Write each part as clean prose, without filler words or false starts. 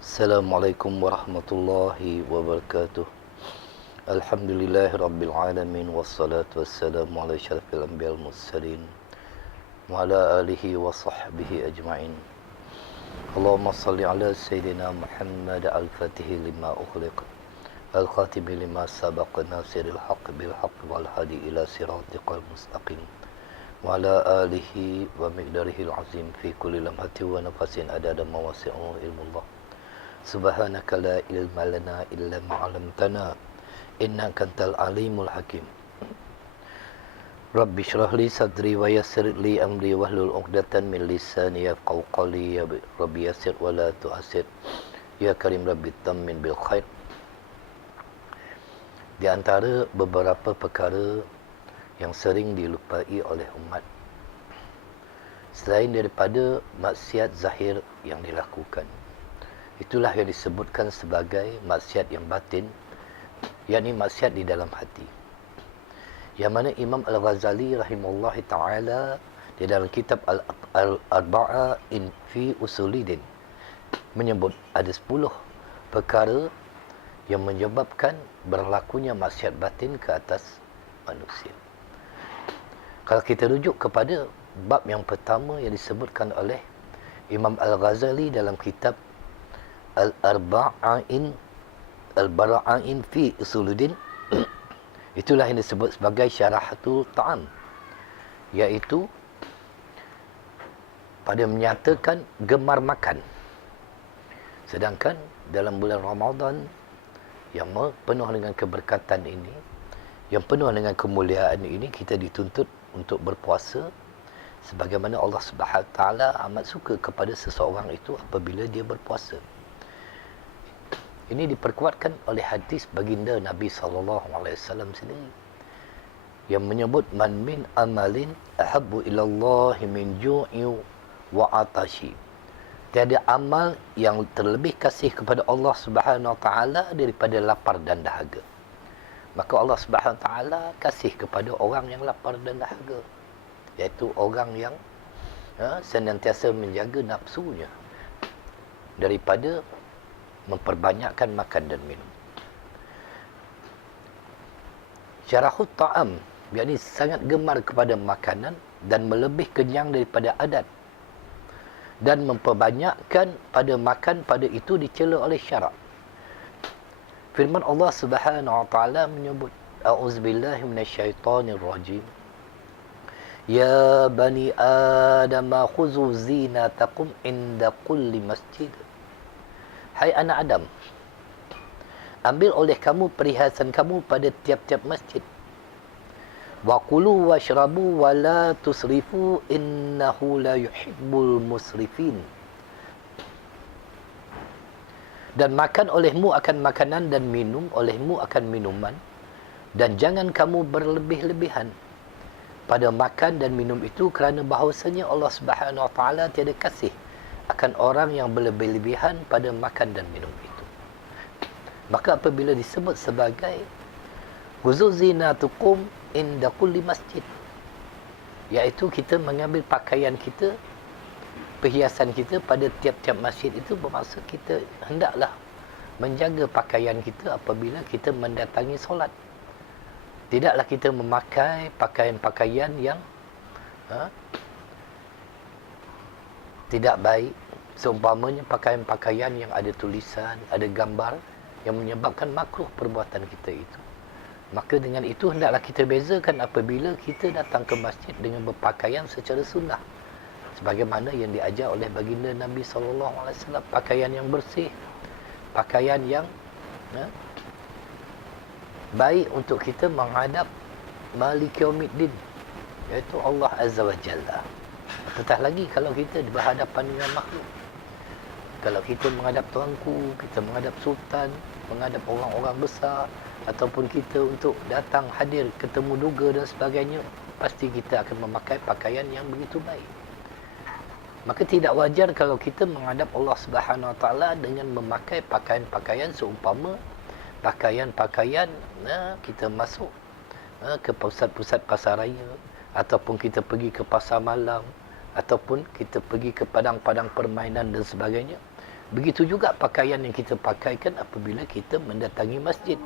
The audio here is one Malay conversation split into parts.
Assalamualaikum warahmatullahi wabarakatuh. Alhamdulillahi rabbil alamin wassalatu wassalamu ala asyrafil anbiya'il mursalin wa ala alihi wa sahbihi ajma'in. Allahumma salli ala sayyidina Muhammad al-Fatihi lima ughliq al-khatimi lima sabaqa nasiril haqq bil haqq wal hadi ila siratikal mustaqim wa ala alihi wa miqdarihi al-azim fi kulli lamhati wa nafasin adada mawasi'u ilmullah. Subhanaka la ilma lana illa ma 'allamtana innaka antal alimul hakim. Rabbi shrah li sadri wa yassir li amri wahlul 'uqdatan min lisani yafqahu qawli. Ya Rabbi yassir wa la tu'assir. Ya Karim Rabbi tammin bil khair. Di antara beberapa perkara yang sering dilupai oleh umat, selain daripada maksiat zahir yang dilakukan, itulah yang disebutkan sebagai maksiat yang batin, yakni maksiat di dalam hati. Yang mana Imam Al-Ghazali rahimahullah ta'ala di dalam kitab Al-Arba'a fi Usuluddin menyebut ada 10 perkara yang menyebabkan berlakunya maksiat batin ke atas manusia. Kalau kita rujuk kepada bab yang pertama yang disebutkan oleh Imam Al-Ghazali dalam kitab Al-Arba'in fi Usuluddin, itulah yang disebut sebagai syarahatul ta'am, iaitu pada menyatakan gemar makan. Sedangkan dalam bulan Ramadan yang penuh dengan keberkatan ini, yang penuh dengan kemuliaan ini, kita dituntut untuk berpuasa sebagaimana Allah Subhanahu Wa Taala amat suka kepada seseorang itu apabila dia berpuasa. Ini diperkuatkan oleh hadis baginda Nabi SAW sendiri yang menyebut man min amalin ahabbu ilallahi min ju'i wa atashi. Tiada amal yang terlebih kasih kepada Allah Subhanahu Wa Taala daripada lapar dan dahaga. Maka Allah Subhanahu Wa Taala kasih kepada orang yang lapar dan dahaga, iaitu orang yang senantiasa menjaga nafsunya daripada memperbanyakkan makan dan minum. Syarahut ta'am, yakni sangat gemar kepada makanan dan melebih kenyang daripada adat, dan memperbanyakkan pada makan pada itu dicela oleh syarak. Firman Allah Subhanahu Wa Taala menyebut, a'udzubillahi minasyaitonir rajim, ya bani adam khuzu zinatakum inda kulli masjid. Hai anak Adam, ambil oleh kamu perhiasan kamu pada tiap-tiap masjid. Wa kulu washrabu wa la tusrifu innahu la yuhibbul musrifin. Dan makan olehmu akan makanan dan minum olehmu akan minuman, dan jangan kamu berlebih-lebihan pada makan dan minum itu, kerana bahawasanya Allah Subhanahu Wa Taala tiada kasih akan orang yang berlebih-lebihan pada makan dan minum itu. Maka apabila disebut sebagai huzuzinatukum inda kulli masjid, iaitu kita mengambil pakaian kita, perhiasan kita pada tiap-tiap masjid, itu bermaksud kita hendaklah menjaga pakaian kita apabila kita mendatangi solat. Tidaklah kita memakai pakaian-pakaian yang tidak baik, seumpamanya pakaian-pakaian yang ada tulisan, ada gambar yang menyebabkan makruh perbuatan kita itu. Maka dengan itu hendaklah kita bezakan apabila kita datang ke masjid dengan berpakaian secara sunnah, sebagaimana yang diajar oleh baginda Nabi SAW, pakaian yang bersih, pakaian yang baik untuk kita menghadap Malik Yaumiddin, iaitu Allah Azza wa Jalla. Apatah lagi kalau kita berhadapan dengan makhluk. Kalau kita menghadap tuanku, kita menghadap sultan, menghadap orang-orang besar, ataupun kita untuk datang hadir ketemu duga dan sebagainya, pasti kita akan memakai pakaian yang begitu baik. Maka tidak wajar kalau kita menghadap Allah Subhanahu Wa Taala dengan memakai pakaian-pakaian seumpama pakaian-pakaian kita masuk ke pusat-pusat pasaraya, ataupun kita pergi ke pasar malam, ataupun kita pergi ke padang-padang permainan dan sebagainya. Begitu juga pakaian yang kita pakaikan apabila kita mendatangi masjid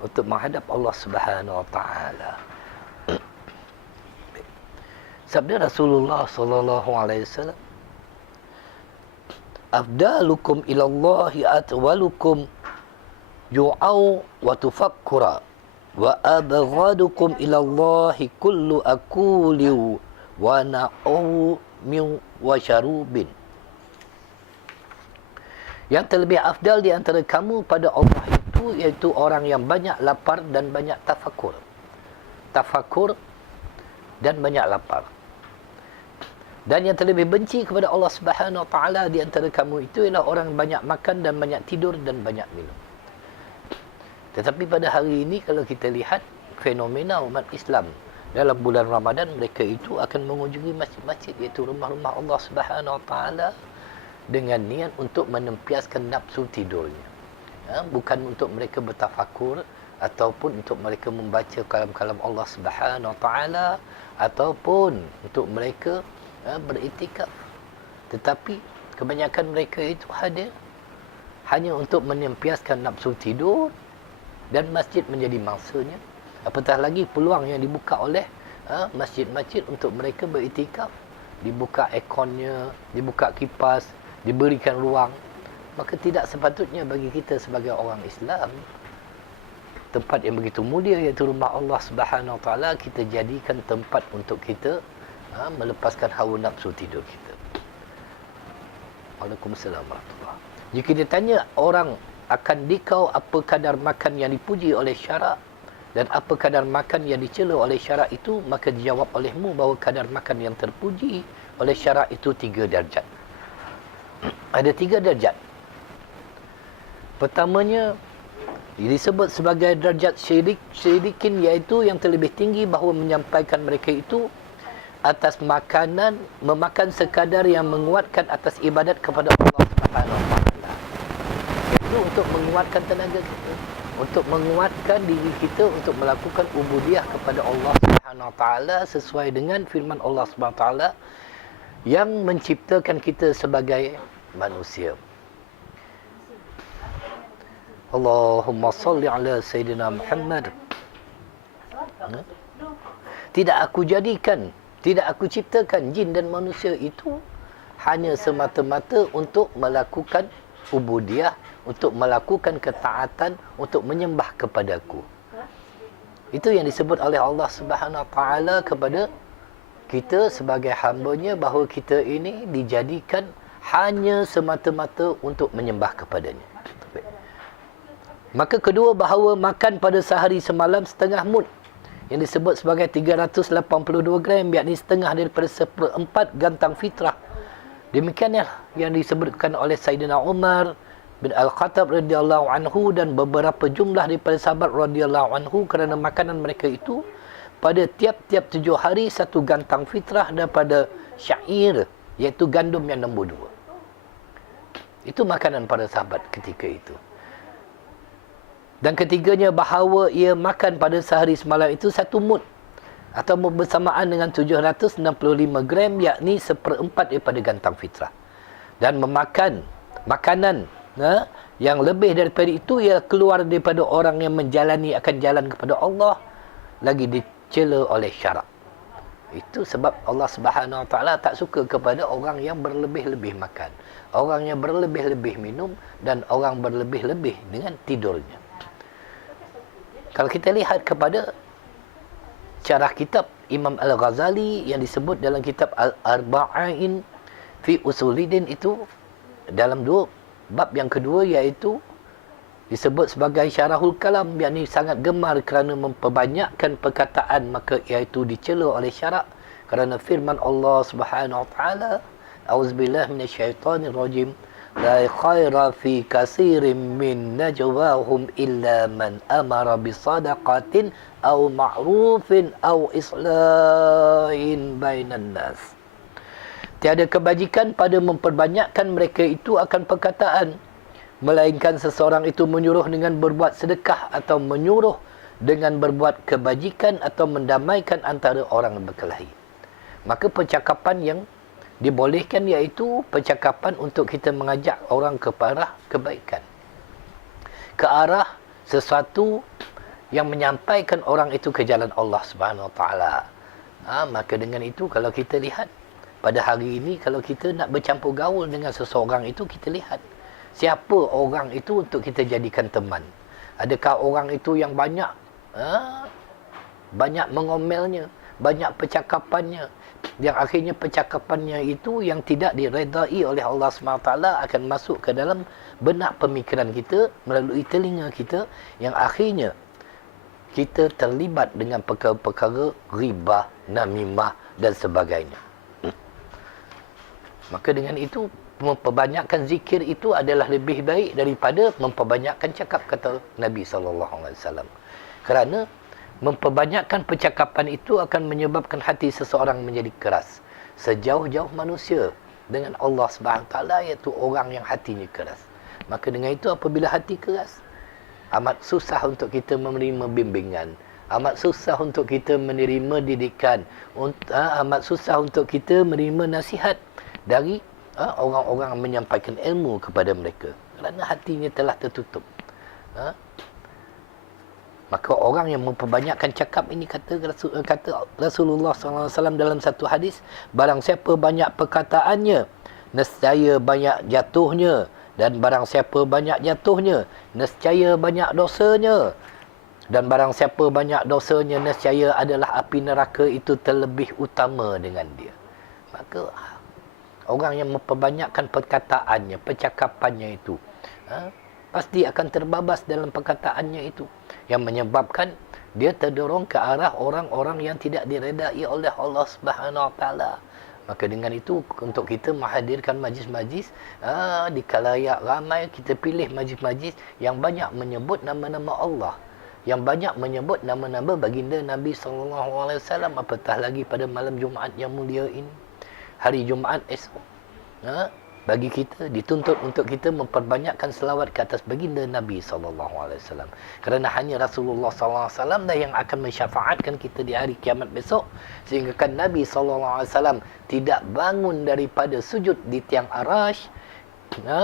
untuk menghadap Allah Subhanahu Wa Taala. Sabda Rasulullah sallallahu alaihi wasallam, "Afdalukum ila Allahi atwalukum ju'au wa tufakkura wa abghadukum ila Allahi kullu akuli wa na'u min wa syarubin." Yang terlebih afdal di antara kamu pada Allah itu iaitu orang yang banyak lapar dan banyak tafakur. Tafakur dan banyak lapar. Dan yang terlebih benci kepada Allah Subhanahu Wa Taala di antara kamu itu ialah orang banyak makan dan banyak tidur dan banyak minum. Tetapi pada hari ini kalau kita lihat fenomena umat Islam dalam bulan Ramadan, mereka itu akan mengunjungi masjid-masjid iaitu rumah-rumah Allah Subhanahu Wa Taala dengan niat untuk menempiaskan nafsu tidurnya. Bukan untuk mereka bertafakur ataupun untuk mereka membaca kalam-kalam Allah Subhanahu Wa Taala ataupun untuk mereka beriktikaf. Tetapi kebanyakan mereka itu hadir hanya untuk menempiaskan nafsu tidur dan masjid menjadi mangsanya. Apatah lagi peluang yang dibuka oleh masjid-masjid untuk mereka beriktikaf. Dibuka airconnya, dibuka kipas, diberikan ruang. Maka tidak sepatutnya bagi kita sebagai orang Islam, tempat yang begitu mulia iaitu rumah Allah Subhanahu Wa Taala, kita jadikan tempat untuk kita melepaskan hawa nafsu tidur kita. Waalaikumsalam warahmatullahi. Jika ditanya orang akan dikau apa kadar makan yang dipuji oleh syarak dan apa kadar makan yang dicela oleh syarak itu, maka dijawab olehmu bahawa kadar makan yang terpuji oleh syarak itu 3 darjat. Ada 3 darjat. Pertamanya disebut sebagai darjat syirikin, iaitu yang terlebih tinggi bahawa menyampaikan mereka itu atas makanan, memakan sekadar yang menguatkan atas ibadat kepada Allah Subhanahu Wa Taala. Itu untuk menguatkan tenaga kita, untuk menguatkan diri kita untuk melakukan ubudiyah kepada Allah Subhanahu Wa Taala sesuai dengan firman Allah Subhanahu Wa Taala yang menciptakan kita sebagai manusia. Allahumma salli ala Sayyidina Muhammad. Tidak aku jadikan, tidak aku ciptakan jin dan manusia itu hanya semata-mata untuk melakukan ubudiyah, untuk melakukan ketaatan, untuk menyembah kepadaku. Itu yang disebut oleh Allah Subhanahu Wa Taala kepada kita sebagai hamba-Nya, bahawa kita ini dijadikan hanya semata-mata untuk menyembah kepadanya. Maka kedua, bahawa makan pada sehari semalam setengah mud yang disebut sebagai 382 gram, yakni setengah daripada 1/4 gantang fitrah. Demikianlah yang disebutkan oleh Sayyidina Umar bin Al-Khattab radhiyallahu anhu dan beberapa jumlah daripada sahabat radhiyallahu anhu, kerana makanan mereka itu pada tiap-tiap 7 hari 1 gantang fitrah daripada syair, iaitu gandum yang nombor 2. Itu makanan para sahabat ketika itu. Dan ketiganya, bahawa ia makan pada sehari semalam itu 1 mud atau bersamaan dengan 765 gram, yakni 1/4 daripada gantang fitrah. Dan memakan makanan yang lebih daripada itu, ia keluar daripada orang yang menjalani akan jalan kepada Allah, lagi dicela oleh syarak. Itu sebab Allah Subhanahu Wa Taala tak suka kepada orang yang berlebih-lebih makan, orang yang berlebih-lebih minum, dan orang berlebih-lebih dengan tidurnya. Kalau kita lihat kepada syarah kitab Imam Al-Ghazali yang disebut dalam kitab Al-Arba'in fi Usuluddin, itu dalam 2 bab yang kedua, iaitu disebut sebagai syarahul kalam, yakni sangat gemar kerana memperbanyakkan perkataan, maka iaitu dicela oleh syarak kerana firman Allah Subhanahu Wa Taala, auzubillahi minasyaitonir rajim, la khaira fi katsirin min najwahum illa man amara bisadaqatin aw ma'rufin aw islahin bainan nas. Tiada kebajikan pada memperbanyakkan mereka itu akan perkataan, melainkan seseorang itu menyuruh dengan berbuat sedekah atau menyuruh dengan berbuat kebajikan atau mendamaikan antara orang berkelahi. Maka percakapan yang dibolehkan, iaitu percakapan untuk kita mengajak orang kepada kebaikan, ke arah sesuatu yang menyampaikan orang itu ke jalan Allah Subhanahu Wa Taala. Maka dengan itu, kalau kita lihat pada hari ini, kalau kita nak bercampur gaul dengan seseorang itu, kita lihat siapa orang itu untuk kita jadikan teman. Adakah orang itu yang banyak mengomelnya, banyak percakapannya, yang akhirnya percakapannya itu yang tidak diredai oleh Allah SWT akan masuk ke dalam benak pemikiran kita melalui telinga kita, yang akhirnya kita terlibat dengan perkara-perkara riba, namimah dan sebagainya. Maka dengan itu, memperbanyakkan zikir itu adalah lebih baik daripada memperbanyakkan cakap, kata Nabi SAW. Kerana memperbanyakkan percakapan itu akan menyebabkan hati seseorang menjadi keras. Sejauh-jauh manusia dengan Allah SWT, iaitu orang yang hatinya keras. Maka dengan itu, apabila hati keras, amat susah untuk kita menerima bimbingan, amat susah untuk kita menerima didikan, amat susah untuk kita menerima nasihat dari orang-orang yang menyampaikan ilmu kepada mereka, kerana hatinya telah tertutup. Maka orang yang memperbanyakkan cakap ini, kata Rasulullah SAW dalam satu hadis, barang siapa banyak perkataannya, nescaya banyak jatuhnya, dan barang siapa banyak jatuhnya, nescaya banyak dosanya, dan barang siapa banyak dosanya, nescaya adalah api neraka itu terlebih utama dengan dia. Maka orang yang memperbanyakkan perkataannya, percakapannya itu, pasti akan terbabas dalam perkataannya itu, yang menyebabkan dia terdorong ke arah orang-orang yang tidak diredai oleh Allah Subhanahu Wa Taala. Maka dengan itu, untuk kita menghadirkan majlis-majlis di khalayak ramai, kita pilih majlis-majlis yang banyak menyebut nama-nama Allah, yang banyak menyebut nama-nama baginda Nabi SAW, apatah lagi pada malam Jumaat yang mulia ini, hari Jumaat esok. Bagi kita dituntut untuk kita memperbanyakkan selawat ke atas baginda Nabi SAW. Kerana hanya Rasulullah SAW yang akan mensyafaatkan kita di hari kiamat besok. Sehingga kan Nabi SAW tidak bangun daripada sujud di tiang arash,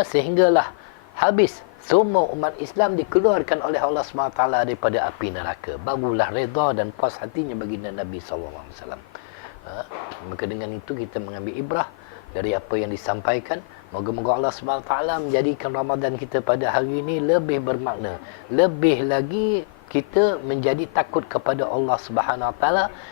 sehinggalah habis semua umat Islam dikeluarkan oleh Allah SWT daripada api neraka. Barulah redha dan puas hatinya baginda Nabi SAW. Maka dengan itu kita mengambil ibrah dari apa yang disampaikan. Moga-moga Allah SWT menjadikan Ramadan kita pada hari ini lebih bermakna. Lebih lagi kita menjadi takut kepada Allah SWT.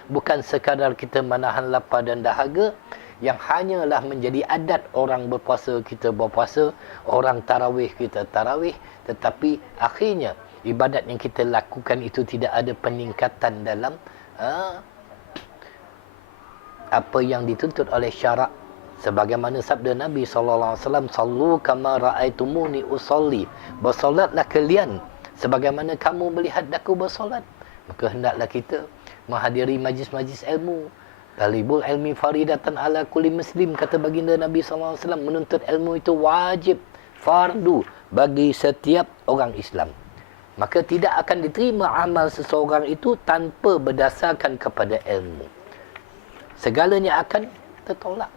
Bukan sekadar kita menahan lapar dan dahaga, yang hanyalah menjadi adat orang berpuasa kita berpuasa, orang tarawih kita tarawih. Tetapi akhirnya ibadat yang kita lakukan itu tidak ada peningkatan dalam apa yang dituntut oleh syarak. Sebagaimana sabda Nabi SAW, sallu kama ra'aitumuni usalli, bersolatlah kalian sebagaimana kamu melihat aku bersolat. Maka hendaklah kita menghadiri majlis-majlis ilmu. Talibul ilmi faridatan ala kulli muslim, kata baginda Nabi SAW. Menuntut ilmu itu wajib, fardu bagi setiap orang Islam. Maka tidak akan diterima amal seseorang itu tanpa berdasarkan kepada ilmu. Segalanya akan tertolak.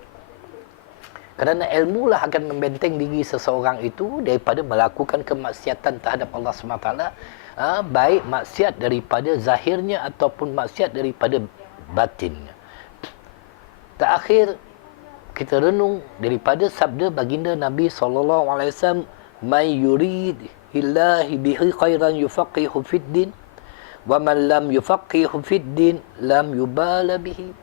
Kerana ilmu lah akan membenteng diri seseorang itu daripada melakukan kemaksiatan terhadap Allah SWT. Baik maksiat daripada zahirnya ataupun maksiat daripada batinnya. Terakhir, kita renung daripada sabda baginda Nabi SAW, "May yurid illahi bihi khairan yufaqihu fid din, wa man lam yufaqihu fid din lam yubala bihi."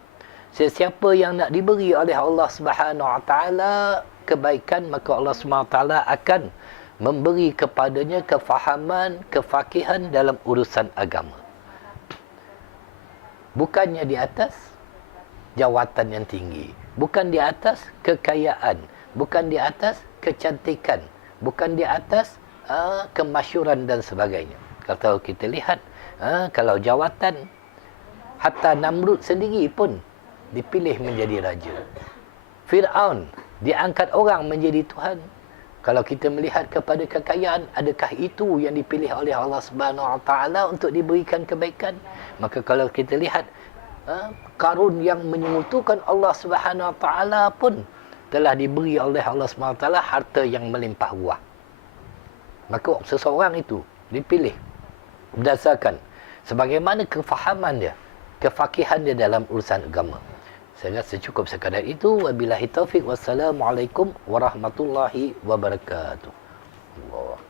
Sesiapa yang nak diberi oleh Allah Subhanahu Wa Taala kebaikan, maka Allah Subhanahu Wa Taala akan memberi kepadanya kefahaman, kefakihan dalam urusan agama. Bukannya di atas jawatan yang tinggi, bukan di atas kekayaan, bukan di atas kecantikan, bukan di atas kemasyhuran dan sebagainya. Kalau kita lihat, kalau jawatan, hatta Namrud sendiri pun dipilih menjadi raja. Fir'aun diangkat orang menjadi Tuhan. Kalau kita melihat kepada kekayaan, adakah itu yang dipilih oleh Allah Subhanahu Wa Taala untuk diberikan kebaikan? Maka kalau kita lihat karun yang menyekutukan Allah Subhanahu Wa Taala pun telah diberi oleh Allah Subhanahu Wa Taala harta yang melimpah ruah. Maka seseorang itu dipilih berdasarkan sebagaimana kefahaman dia, kefakihan dia dalam urusan agama. Saya rasa cukup sekadar itu. Wabillahi taufiq. Wassalamualaikum warahmatullahi wabarakatuh. Allah.